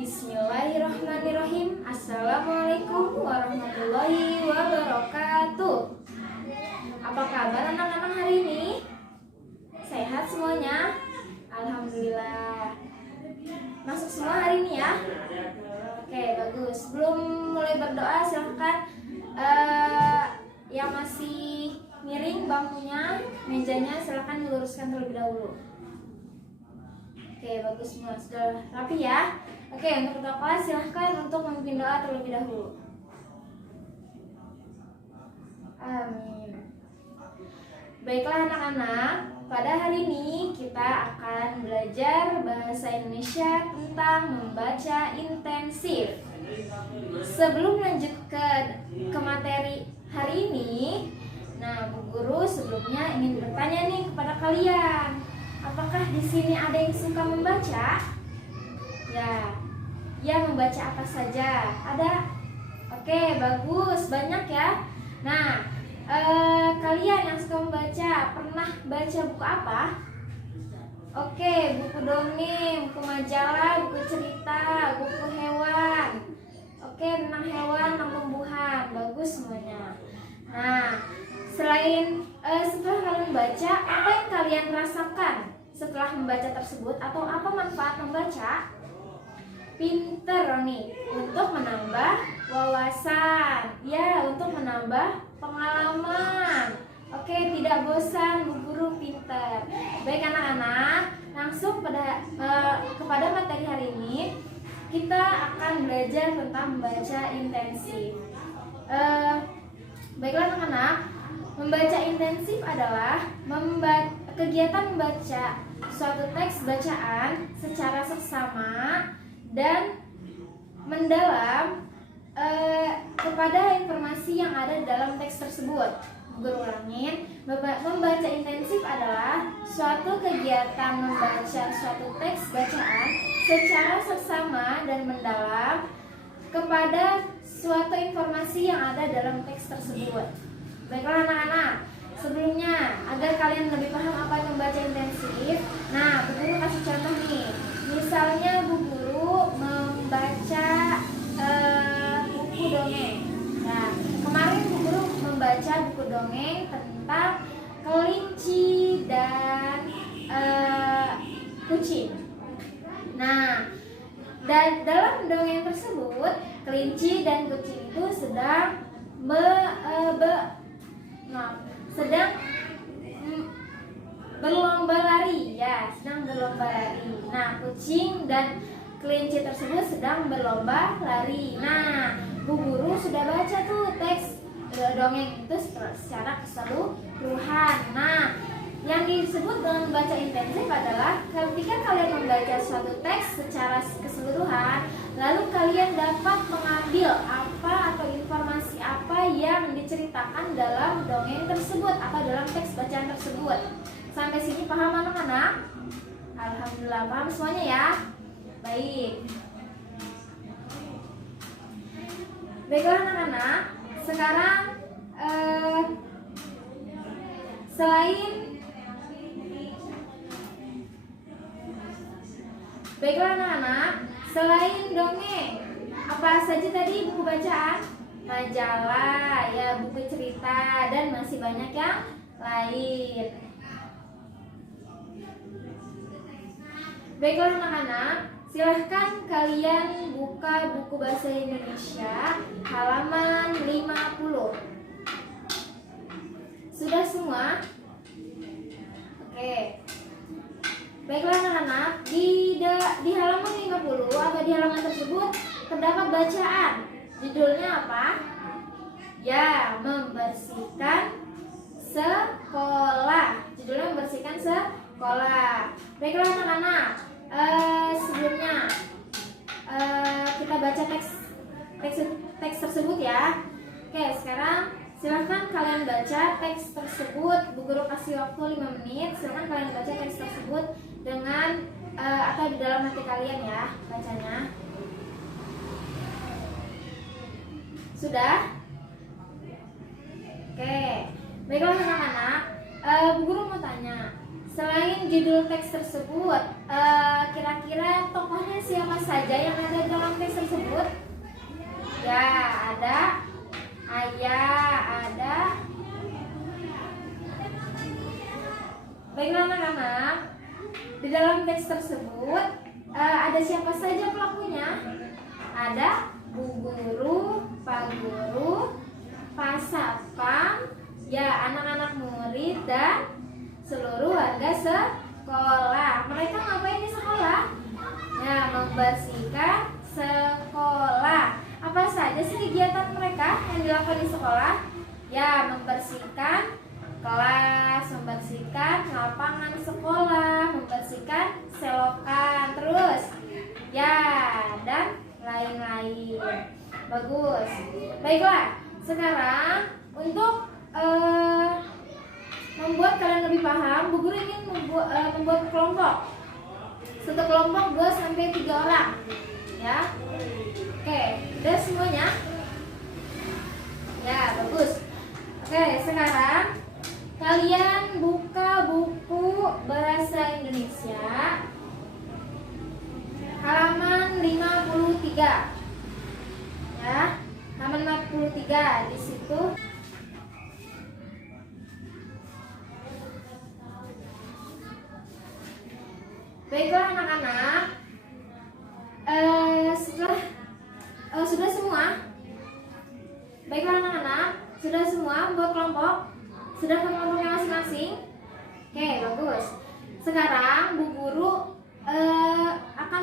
Bismillahirrahmanirrahim. Assalamualaikum warahmatullahi wabarakatuh. Apa kabar anak-anak hari ini? Sehat semuanya? Alhamdulillah. Masuk semua hari ini ya? Oke, bagus. Sebelum mulai berdoa silahkan yang masih miring bangkunya, mejanya silahkan diluruskan terlebih dahulu. Oke, bagus semua. Sudah rapi ya? Oke, untuk berdoa silahkan untuk memimpin doa terlebih dahulu. Amin. Baiklah anak-anak, pada hari ini kita akan belajar bahasa Indonesia tentang membaca intensif. Sebelum lanjut ke materi hari ini, nah Bu Guru sebelumnya ingin bertanya nih kepada kalian, apakah di sini ada yang suka membaca? Ya, membaca apa saja? Ada? Oke, bagus, banyak ya. Nah, kalian yang suka membaca, pernah baca buku apa? Oke, buku dongeng, buku majalah, buku cerita, buku hewan. Oke, tentang hewan, tentang tumbuhan. Bagus semuanya. Nah, setelah kalian baca, apa yang kalian rasakan setelah membaca tersebut, atau apa manfaat membaca? Pinter nih, untuk menambah wawasan, ya, untuk menambah pengalaman. Oke, tidak bosan, Bu Guru pinter. Baik anak-anak, langsung kepada materi hari ini. Kita akan belajar tentang membaca intensif. Baiklah anak-anak, membaca intensif adalah kegiatan membaca suatu teks bacaan secara seksama dan mendalam kepada informasi yang ada dalam teks tersebut. Guru ulangin, membaca intensif adalah suatu kegiatan membaca suatu teks bacaan secara seksama dan mendalam kepada suatu informasi yang ada dalam teks tersebut. Baiklah anak-anak, sebelumnya agar kalian lebih paham apa yang membaca intensif, nah Bu Guru kasih contoh nih. Misalnya Bu Guru membaca buku dongeng. Nah, kemarin Bu Guru membaca buku dongeng tentang kelinci dan kucing. Nah, dan dalam dongeng tersebut kelinci dan kucing itu sedang berlomba lari, ya, sedang berlomba lari. Nah, kucing dan kelinci tersebut sedang berlomba lari. Nah, Bu Guru sudah baca tuh teks dongeng itu secara keseluruhan. Nah, yang disebut dengan membaca intensif adalah ketika kalian membaca suatu teks secara keseluruhan, lalu kalian dapat mengambil apa atau informasi apa yang diceritakan dalam dongeng tersebut atau dalam teks bacaan tersebut. Sampai sini paham anak-anak? Alhamdulillah paham semuanya ya. Baik. Baiklah anak-anak, sekarang selain dongeng, apa saja tadi buku bacaan? Majalah, ya, buku cerita, dan masih banyak yang lain. Baiklah anak-anak, silahkan kalian buka buku bahasa Indonesia halaman 50. Sudah semua? Oke. Baiklah anak-anak, di halaman 50 atau di halaman tersebut terdapat bacaan. Judulnya apa? Ya, membersihkan sekolah. Judulnya membersihkan sekolah. Baiklah anak-anak, sebelumnya kita baca teks tersebut ya. Oke, sekarang silahkan kalian baca teks tersebut. Bu Guru kasih waktu 5 menit. Silahkan kalian baca teks tersebut dengan atau di dalam hati kalian ya bacanya. Sudah? Oke. Baiklah anak-anak, Bu Guru mau tanya, selain judul teks tersebut, kira-kira tokohnya siapa saja yang ada dalam anak-anak, di dalam teks tersebut ada siapa saja pelakunya? Ada Bu Guru, Pak Guru, Pak Satpam, ya anak-anak murid dan seluruh warga sekolah. Mereka ngapain di sekolah? Ya, membersihkan sekolah. Apa saja sih kegiatan mereka yang dilakukan di sekolah? Ya, membersihkan kelas, membersihkan lapangan sekolah, membersihkan selokan, terus ya, dan lain-lain. Bagus. Baiklah, sekarang untuk membuat kalian lebih paham, Bu Guru ingin membuat kelompok. Satu kelompok 2 sampai 3 orang. Ya. Oke, udah semuanya? Ya, bagus. Oke, sekarang kalian buka buku bahasa Indonesia halaman 53. Ya, halaman 53 di situ. Baiklah anak-anak, sudah semua? Baiklah anak-anak, sudah semua buat kelompok? Sudah ke kelompoknya masing-masing? Oke, bagus. Sekarang Bu Guru akan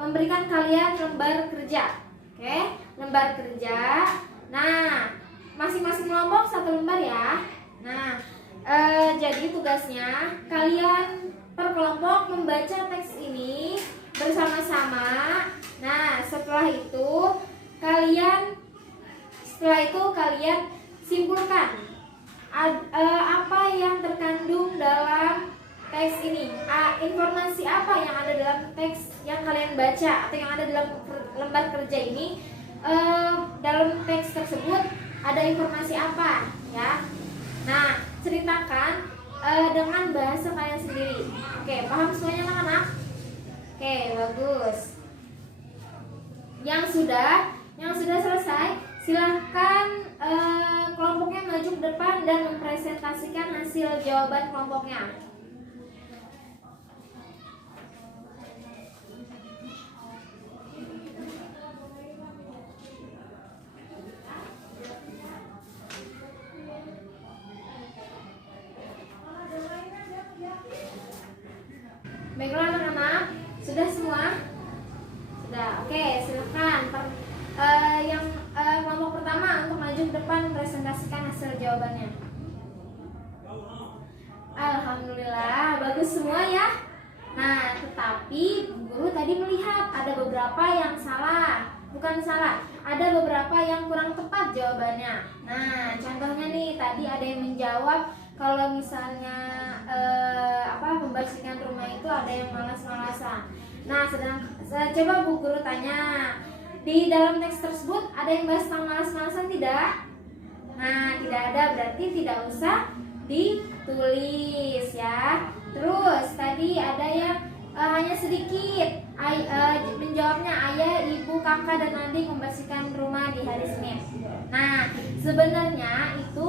memberikan kalian lembar kerja. Oke, lembar kerja. Nah, masing-masing kelompok 1 lembar ya. Nah, jadi tugasnya kalian per kelompok membaca teks ini bersama-sama. Nah, setelah itu kalian simpulkan apa yang terkandung dalam teks ini. Informasi apa yang ada dalam teks yang kalian baca atau yang ada dalam lembar kerja ini. Dalam teks tersebut ada informasi apa ya. Nah, ceritakan dengan bahasa kalian sendiri. Oke, paham semuanya anak-anak? Oke, bagus. Yang sudah selesai, silahkan kelompoknya maju ke depan dan mempresentasikan hasil jawaban kelompoknya. Baiklah anak-anak, sudah semua? Sudah, oke, silakan. Kelompok pertama untuk maju ke depan presentasikan hasil jawabannya. Alhamdulillah, bagus semua ya. Nah, tetapi guru tadi melihat ada beberapa yang salah. Bukan salah, ada beberapa yang kurang tepat jawabannya. Nah, contohnya nih, tadi ada yang menjawab kalau misalnya membersihkan rumah itu ada yang malas-malasan. Nah, coba Bu Guru tanya, di dalam teks tersebut ada yang bahas tentang malas-malasan tidak? Nah, tidak ada, berarti tidak usah ditulis ya. Terus tadi ada yang hanya sedikit menjawabnya ayah, ibu, kakak, dan adik membersihkan rumah di hari Senin. Nah, sebenarnya itu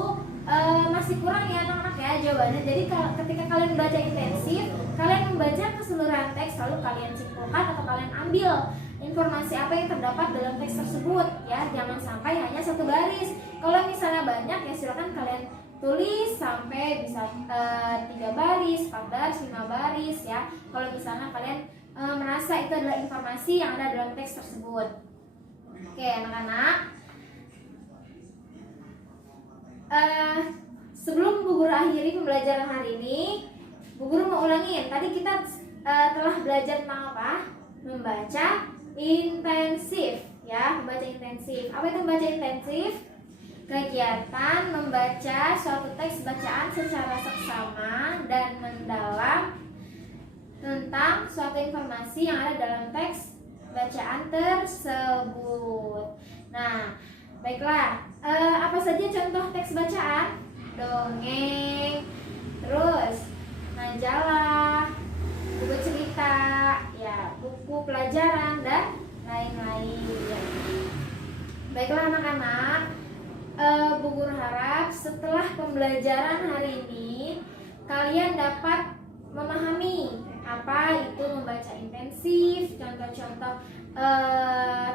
masih kurang ya anak-anak ya jawabannya. Jadi ketika kalian baca intensif, kalian membaca keseluruhan teks, lalu kalian simpulkan atau kalian ambil informasi apa yang terdapat dalam teks tersebut ya. Jangan sampai hanya 1 baris. Kalau misalnya banyak ya silakan kalian tulis sampai bisa 3 baris, 4 baris, 5 baris ya. Kalau misalnya kalian merasa itu adalah informasi yang ada dalam teks tersebut. Oke anak-anak, sebelum Bu Guru akhiri pembelajaran hari ini, Bu Guru mau ulangin. Tadi kita telah belajar tentang apa? Membaca intensif ya, membaca intensif. Apa itu membaca intensif? Kegiatan membaca suatu teks bacaan secara seksama dan mendalam tentang suatu informasi yang ada dalam teks bacaan tersebut. Nah, baiklah, apa saja contoh teks bacaan? Dongeng, terus majalah, buku cerita, ya, buku pelajaran dan lain-lain. Baiklah anak-anak, Bu Guru harap setelah pembelajaran hari ini kalian dapat memahami apa itu membaca intensif, contoh-contoh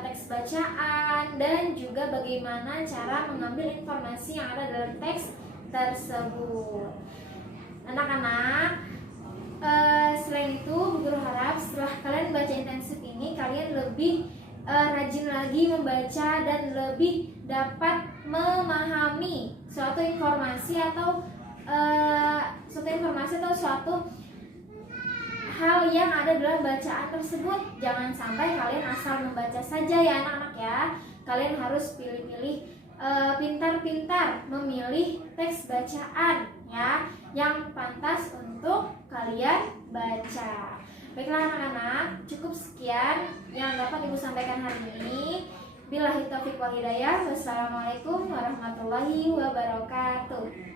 teks bacaan, dan juga bagaimana cara mengambil informasi yang ada dalam teks tersebut. Anak-anak, selain itu Bu Guru harap setelah kalian baca intensif ini kalian lebih rajin lagi membaca dan lebih dapat memahami suatu informasi atau suatu hal yang ada dalam bacaan tersebut. Jangan sampai kalian asal membaca saja ya anak-anak ya. Kalian harus pilih-pilih, pintar-pintar memilih teks bacaan ya yang pantas untuk kalian baca. Baiklah anak-anak, cukup sekian yang dapat Ibu sampaikan hari ini. Billahi taufiq wal hidayah. Wassalamualaikum warahmatullahi wabarakatuh.